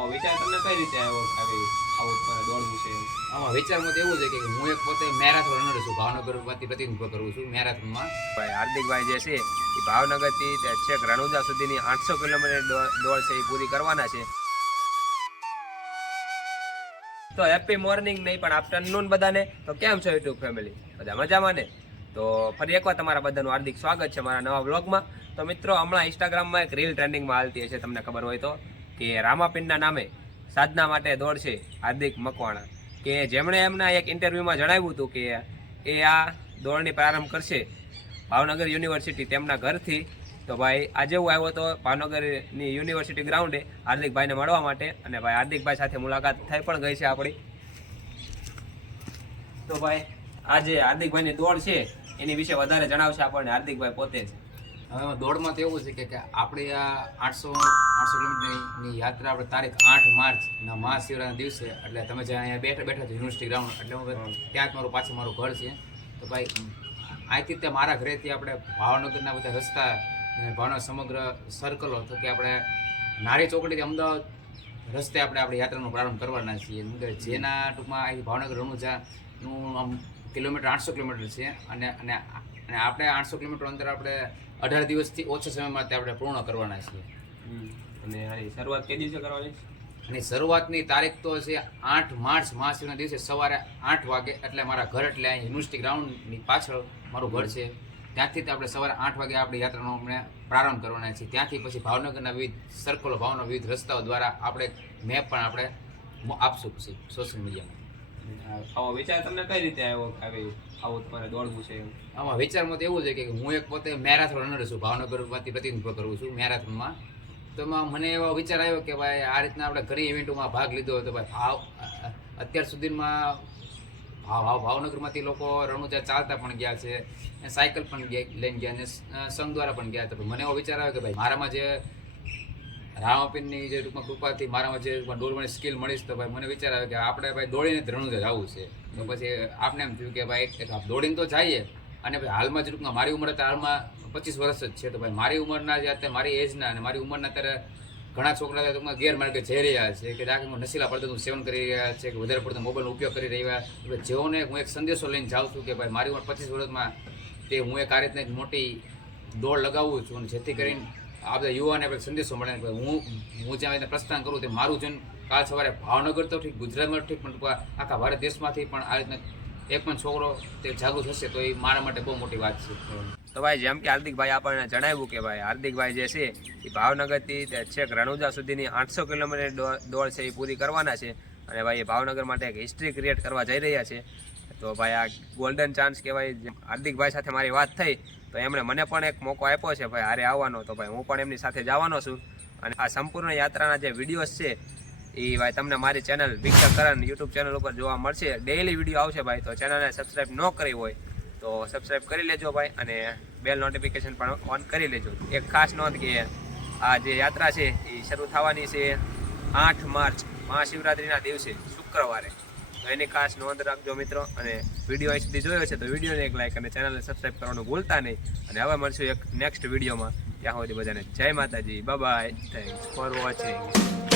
આવો વિચાર તમને કઈ રીતે આવ્યો આવું તમારે દોડવું છે? આમાં વિચારમાં તો એવું છે કે હું એક પોતે મેરેથોન રનર છું, ભાવનગરમાંથી પ્રતિનિધિત્વ કરું છું મેરેથોનમાં. ભાઈ હાર્દિકભાઈ જે છે એ ભાવનગરથી છેક રણુજા સુધીની 800 કિલોમીટર દોડ છે એ પૂરી કરવાના છે. તો હેપી મોર્નિંગ નહીં પણ આફ્ટરનૂન બધાને. તો કેમ છો યુટ્યુબ ફેમિલી? બધા મજામાં ને? તો ફરી એકવાર તમારા બધાનું હાર્દિક સ્વાગત છે મારા નવા વ્લોગમાં. તો મિત્રો, હમણાં ઇન્સ્ટાગ્રામમાં એક રીલ ટ્રેન્ડિંગમાં હાલતી હશે, તમને ખબર હોય તો, કે રામાપિંડના નામે સાધના માટે દોડ છે હાર્દિક મકવાણા, કે જેમણે એમના એક ઇન્ટરવ્યૂમાં જણાવ્યું હતું કે એ આ દોડની પ્રારંભ કરશે ભાવનગર યુનિવર્સિટી તેમના ઘરથી. તો ભાઈ આજે હું આવ્યો હતો ભાવનગરની યુનિવર્સિટી ગ્રાઉન્ડે હાર્દિકભાઈને મળવા માટે, અને ભાઈ હાર્દિકભાઈ સાથે મુલાકાત થઈ પણ ગઈ છે આપણી. તો ભાઈ આજે હાર્દિકભાઈની દોડ છે એની વિશે વધારે જણાવશે આપણને હાર્દિકભાઈ પોતે જ. હવે દોડમાં તો એવું છે કે આપણે આ 800 કિલોમીટરની યાત્રા આપણે તારીખ 8 માર્ચના મહાશિવરાત્રિના દિવસે, એટલે તમે જે અહીંયા બેઠા છો યુનિવર્સિટી ગ્રાઉન્ડ, એટલે હું ત્યાં જ પાછું મારું ઘર છે. તો ભાઈ અહીંથી તે મારા ઘરેથી આપણે ભાવનગરના બધા રસ્તા, ભાવનગર સમગ્ર સર્કલો થકી આપણે નારી ચોકડીથી અમદાવાદ રસ્તે આપણે આપણી યાત્રાનો પ્રારંભ કરવાના છીએ. જેના ટૂંકમાં અહીં ભાવનગર રણુજાનું આમ કિલોમીટર 800 કિલોમીટર છે, અને અને અને આપણે 800 કિલોમીટર અંતર આપણે 18 દિવસથી ઓછા સમયમાં આપણે પૂર્ણ કરવાના છીએ. અને આની શરૂઆત કઈ દિવસે કરવાની? અને શરૂઆતની તારીખ તો છે 8 માર્ચ મહાશિવના દિવસે સવારે 8 વાગે, એટલે મારા ઘર એટલે અહીં યુનિવર્સિટી ગ્રાઉન્ડની પાછળ મારું ઘર છે. ત્યાંથી આપણે સવારે 8 વાગે આપણી યાત્રાનો આપણે પ્રારંભ કરવાના છીએ. ત્યાંથી પછી ભાવનગરના વિવિધ સર્કલો, ભાવનગરના વિવિધ રસ્તાઓ દ્વારા આપણે મેપ પણ આપણે આપશું પછી સોશિયલ મીડિયામાં. આવો વિચાર તમને કઈ રીતે આવ્યો આવું તમારે દોડવું છે? આમાં વિચારમાં તો એવું છે કે હું એક પોતે મેરેથોન રનર છું, ભાવનગરમાંથી પ્રતિનિધિત્વ કરું છું મેરેથોનમાં. તો એમાં મને એવો વિચાર આવ્યો કે ભાઈ આ રીતના આપણે ઘણી ઇવેન્ટોમાં ભાગ લીધો હોય તો ભાઈ અત્યાર સુધીમાં ભાવનગરમાંથી લોકો રણુજા ચાલતા પણ ગયા છે, સાયકલ પણ લઈને ગયા, અને સંઘ દ્વારા પણ ગયા. તો મને એવો વિચાર આવ્યો કે ભાઈ મારામાં જે રામાપીરની જે ટૂંકમાં કૃપાથી મારામાં જે દોડવાની સ્કિલ મળીશ, તો ભાઈ મને વિચાર આવ્યો કે આપણે ભાઈ દોડીને રણુજા જવું છે. તો પછી આપણે એમ થયું કે ભાઈ દોડીને તો જઈએ, અને ભાઈ હાલમાં જ ટૂંકમાં મારી ઉંમર અત્યારે હાલમાં 25 વર્ષ જ છે. તો ભાઈ મારી ઉંમરના જે અત્યારે મારી એજના અને મારી ઉંમરના અત્યારે ઘણા છોકરા ટૂંકમાં ગેરમાર્ગે જઈ રહ્યા છે, કે જાકે નશીલા પદાર્થોનું સેવન કરી રહ્યા છે, કે વધારે પડતો મોબાઈલનો ઉપયોગ કરી રહ્યા. જેઓને હું એક સંદેશો લઈને જાઉં છું કે ભાઈ મારી ઉંમર 25 વર્ષમાં તે હું એક આ રીતના એક મોટી દોડ લગાવું છું, અને જેથી કરીને આ બધા યુવાને આપણે સંદેશો મળે કે હું જ્યાં એને પ્રસ્થાન કરું તે મારું જન કાલ સવારે ભાવનગર તો ઠીક, ગુજરાતમાં ઠીક, પણ આખા ભારત દેશમાંથી પણ આ રીતના એક પણ છોકરો તે જાગૃત થશે તો એ મારા માટે બહુ મોટી વાત છે. તો ભાઈ જેમ કે હાર્દિકભાઈ આપણને જણાવ્યું કે ભાઈ હાર્દિકભાઈ જે છે એ ભાવનગરથી છેક રણુજા સુધીની 800 કિલોમીટર દોડ છે એ પૂરી કરવાના છે, અને ભાઈ એ ભાવનગર માટે એક હિસ્ટ્રી ક્રિએટ કરવા જઈ રહ્યા છે. તો ભાઈ આ ગોલ્ડન ચાન્સ કહેવાય. હાર્દિકભાઈ સાથે મારી વાત થઈ તો એમણે મને પણ એક મોકો આપ્યો છે ભાઈ હારે આવવાનો, તો ભાઈ હું પણ એમની સાથે જવાનો છું. અને આ સંપૂર્ણ યાત્રાના જે વિડીયોઝ છે એ ભાઈ તમને મારી ચેનલ વિક્ટર કરણ યુટ્યુબ ચેનલ ઉપર જોવા મળશે. ડેઈલી વિડીયો આવશે ભાઈ, તો ચેનલને સબસ્ક્રાઈબ ન કરી હોય તો સબસ્ક્રાઈબ કરી લેજો ભાઈ, અને બેલ નોટિફિકેશન પણ ઓન કરી લેજો. એક ખાસ નોંધ કે આ જે યાત્રા છે એ શરૂ થવાની છે 8 માર્ચ મહાશિવરાત્રિના દિવસે શુક્રવારે. તો એની ખાસ નોંધ રાખજો મિત્રો. અને વિડીયો અહીં સુધી જોયો છે તો વિડીયોને એક લાઈક અને ચેનલને સબસ્ક્રાઈબ કરવાનું ભૂલતા નહીં. અને હવે મળશું એક નેક્સ્ટ વિડીયોમાં. ત્યાં સુધી બધાને જય માતાજી, bye bye, thanks for watching.